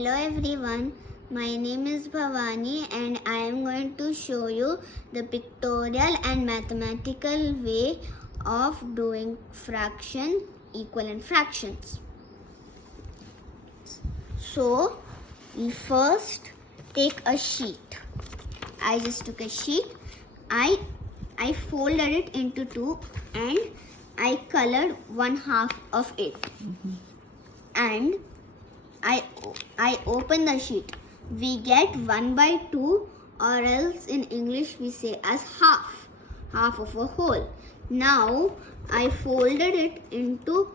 Hello everyone, my name is Bhavani and I am going to show you the pictorial and mathematical way of doing fraction, equivalent fractions. So, we first take a sheet. I just took a sheet. I folded it into two and I colored one half of it. And I open the sheet. We get 1/2, or else in English we say as half of a whole. Now I folded it into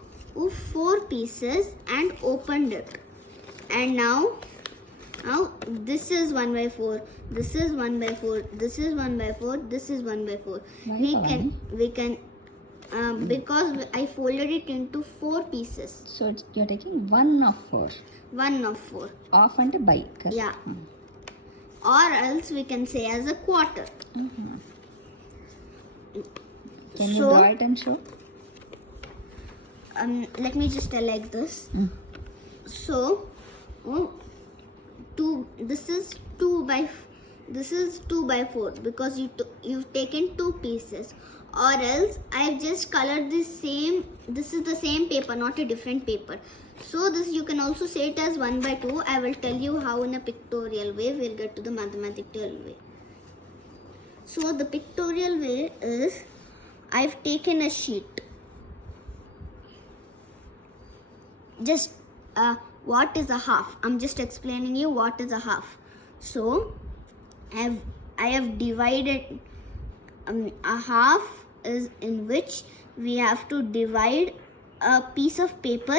4 pieces and opened it. And now this is 1/4. This is 1/4. This is 1/4. This is 1/4. We can. Because I folded it into 4 pieces. So you're taking 1 of 4. 1 of 4. Off and by. Correct? Yeah. Or else we can say as a quarter. Can you draw it and show? Let me just tell like this. So, this is 2 by 4 because you've taken 2 pieces. Or else I've just colored the same. This is the same paper, not a different paper. So this you can also say it as 1/2. I will tell you how in a pictorial way. We'll get to the mathematical way. So the pictorial way is I've taken a sheet. Just what is a half? I'm just explaining you what is a half. So I have divided a half is in which we have to divide a piece of paper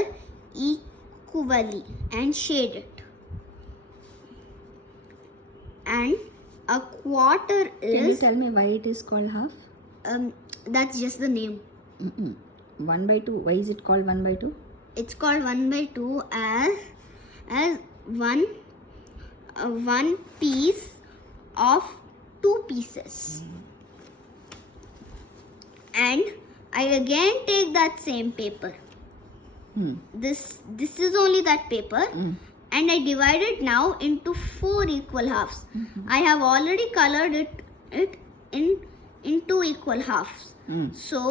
equally and shade it. And a quarter is... Can you tell me why it is called half? That's just the name. 1/2. Why is it called 1/2? It's called 1/2 as one piece of 2 pieces. And I again take that same paper. This is only that paper. And I divide it now into 4 equal halves. I have already colored it in 2 equal halves. So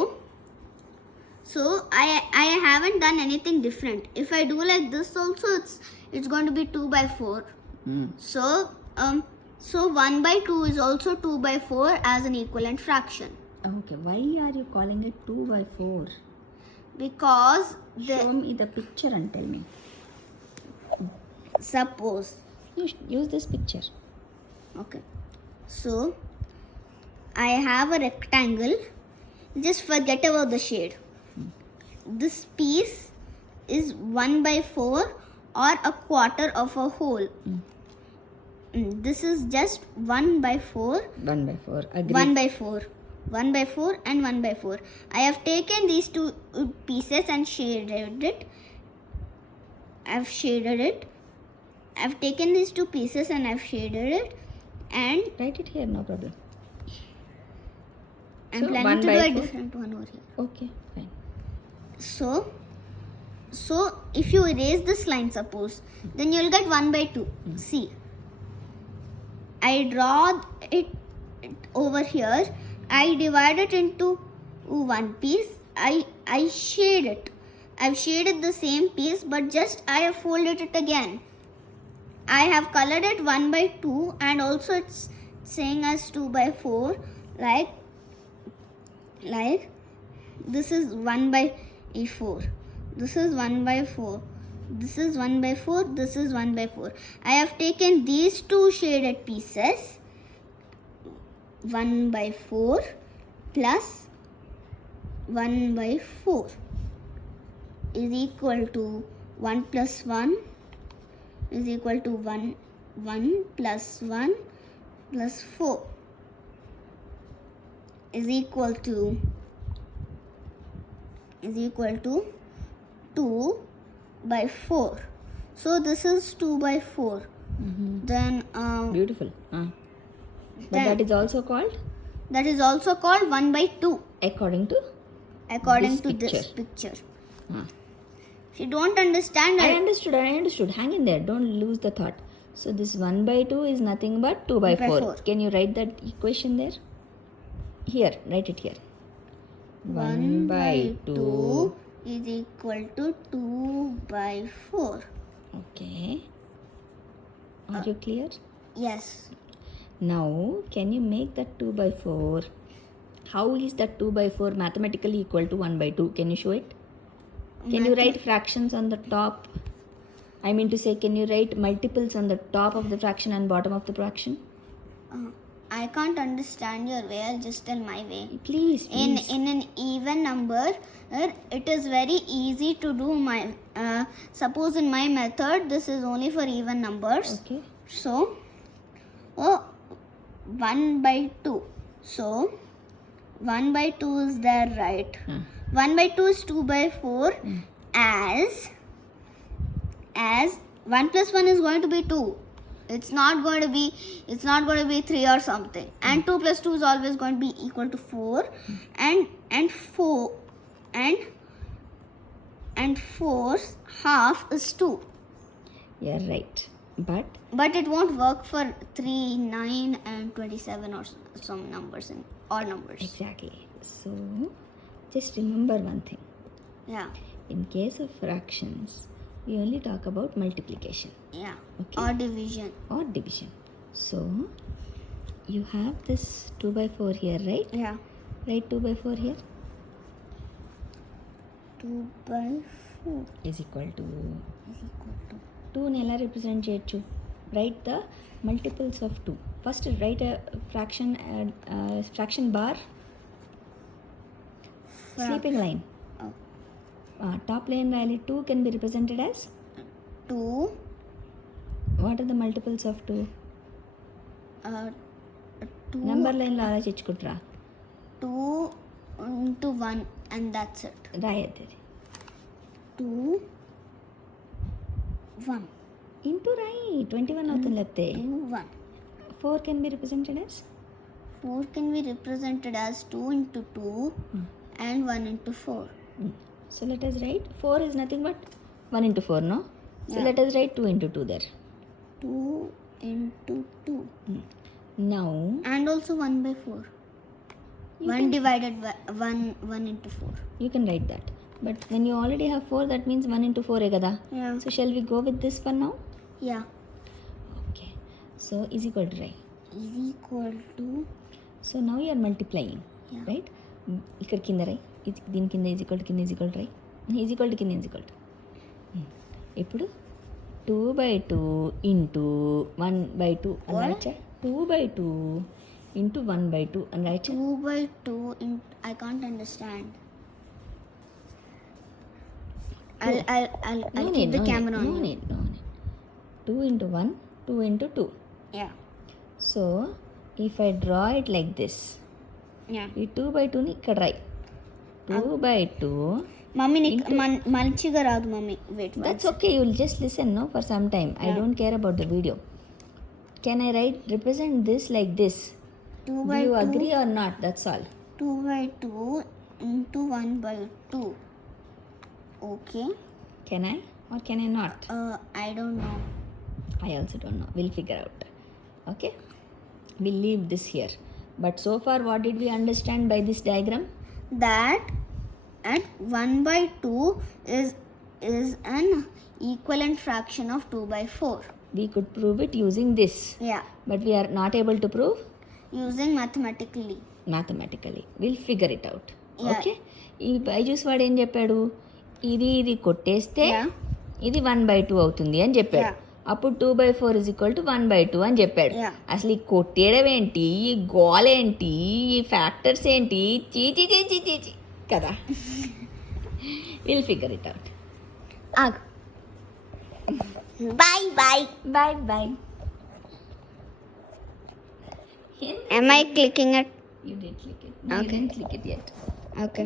I haven't done anything different. If I do like this also, it's going to be 2/4. So 1/2 is also 2/4 as an equivalent fraction. Okay, why are you calling it 2/4? Because Show me the picture and tell me. suppose. You use this picture. Okay. So I have a rectangle. Just forget about the shade. This piece is 1/4 or a quarter of a whole. This is just 1/4. 1/4. Agree. 1/4. 1/4 and 1/4. I have taken these 2 pieces and shaded it. I've taken these 2 pieces and I've shaded it. And Write it here, no problem. I'm So, planning to do a 1/4? different one over here. Okay, fine. So if you erase this line, suppose, then you'll get 1/2. See, I draw it over here. I divide it into 1 piece. I shade it. I've shaded the same piece, but just I have folded it again. I have colored it 1/2 and also it's saying as 2/4. Like this is 1/4. This is 1/4. This is 1/4. This is 1/4. I have taken these 2 shaded pieces. 1/4 plus 1/4 is equal to 1 plus 1 is equal to 1 plus 1 plus 4 is equal to 2/4. So this is 2/4. Then Beautiful. But that is also called? That is also called 1/2 According to according this to picture. this picture. She don't understand. I understood. Hang in there. Don't lose the thought. So this 1 by 2 is nothing but 2 by 4. Can you write that equation there? Here, write it here. 1 by 2 is equal to 2 by 4. Okay. Are you clear? Yes. Now, can you make that 2 by 4? How is that 2 by 4 mathematically equal to 1 by 2? Can you show it? Can you write fractions on the top? I mean to say, can you write multiples on the top of the fraction and bottom of the fraction? I can't understand your way. I'll just tell my way. Please. In an even number, it is very easy to do my. Suppose in my method, this is only for even numbers. Okay. So, 1 by 2. So, 1 by 2 is there, right? 1 by 2 is 2 by 4 as 1 plus 1 is going to be 2. It's not going to be 3 or something. And 2 plus 2 is always going to be equal to 4. And 4's half is 2. You're right. But it won't work for 3, 9 and 27 or some numbers in odd numbers. exactly. So just remember one thing. Yeah. In case of fractions, we only talk about multiplication. Yeah. Okay. Or division. Or division. So you have this 2 by 4 here, right? Yeah. Write 2 by 4 here. 2 by 4 is equal to is equal to 2 ని ఎలా represent చేయొచ్చు? Write the multiples of 2. First write fraction bar sleeping line. Top line రాయాలి. 2 can be represented as 2. What are the multiples of 2? 2 number లైన్లో ఆలోచించుకుంటారా? 2 into 1 and that's it. రాయద్ది. 2 1 into రాయి. 21 అవుతుంది లేకపోతే. 2 1. 4 can be represented as 4 can be represented as 2 into 2 and 1 into 4. So let us write 4 is nothing but 1 into 4, no? So Yeah. let us write 2 into 2 there. 2 into 2. Now And also 1 by 4. 1 divided by 1 into 4. you can write that. But when you already have 4, that means 1 into 4 kada. Yeah. So shall we go with this one now? Yeah. Okay. So is equal to right. Is equal to. So now you are multiplying. Yeah. Right? ఇక్కడ కింద రై. దీని కింద is equal to కింద is equal to రై. Is equal to కింద is equal to. ఇప్పుడు 2 by 2 into 1 by 2 అని రాయచ్చా? 2 by 2 into 1 by 2 అని రాయచ్చా? 2 by 2 I can't understand. I'll keep the camera on. No need. 2 into 1, 2 into 2. Yeah. So if I draw it like this, Yeah. ఈ 2 by 2 ని ఇక్కడ రాయి. 2 by 2. Mummy మంచిగా రాదు mummy. Wait. That's okay. You will just listen, no, for some time. I don't care about the video. Can I represent this like this? 2 Do by you 2. agree or not? That's all. 2 by 2 into 1 by 2. Okay. Can I or can I not? I don't know. I also don't know. We'll figure out. Okay? We'll leave this here. But so far, what did we understand by this diagram? That at 1 by 2 is an equivalent fraction of 2 by 4. We could prove it using this. Yeah. But we are not able to prove Using mathematically. We'll figure it out. Yeah. Okay? ఈ బైజూస్ వాడు ఏం చెప్పాడు? ఇది కొట్టేస్తే Yeah. ఇది 1 by 2 అవుతుంది అని చెప్పాడు. Yeah. అప్పుడు 2 by 4 is equal to 1 by 2 అని చెప్పాడు. Yeah. అసలు ఈ కొట్టేయడం ఏంటి, ఈ గోల్ ఏంటి, ఈ ఫ్యాక్టర్స్ ఏంటి, చీచి కదా. Will figure it out. Bye. Bye. Am I clicking it? You did click it. No, Okay. you didn't click it yet. Okay.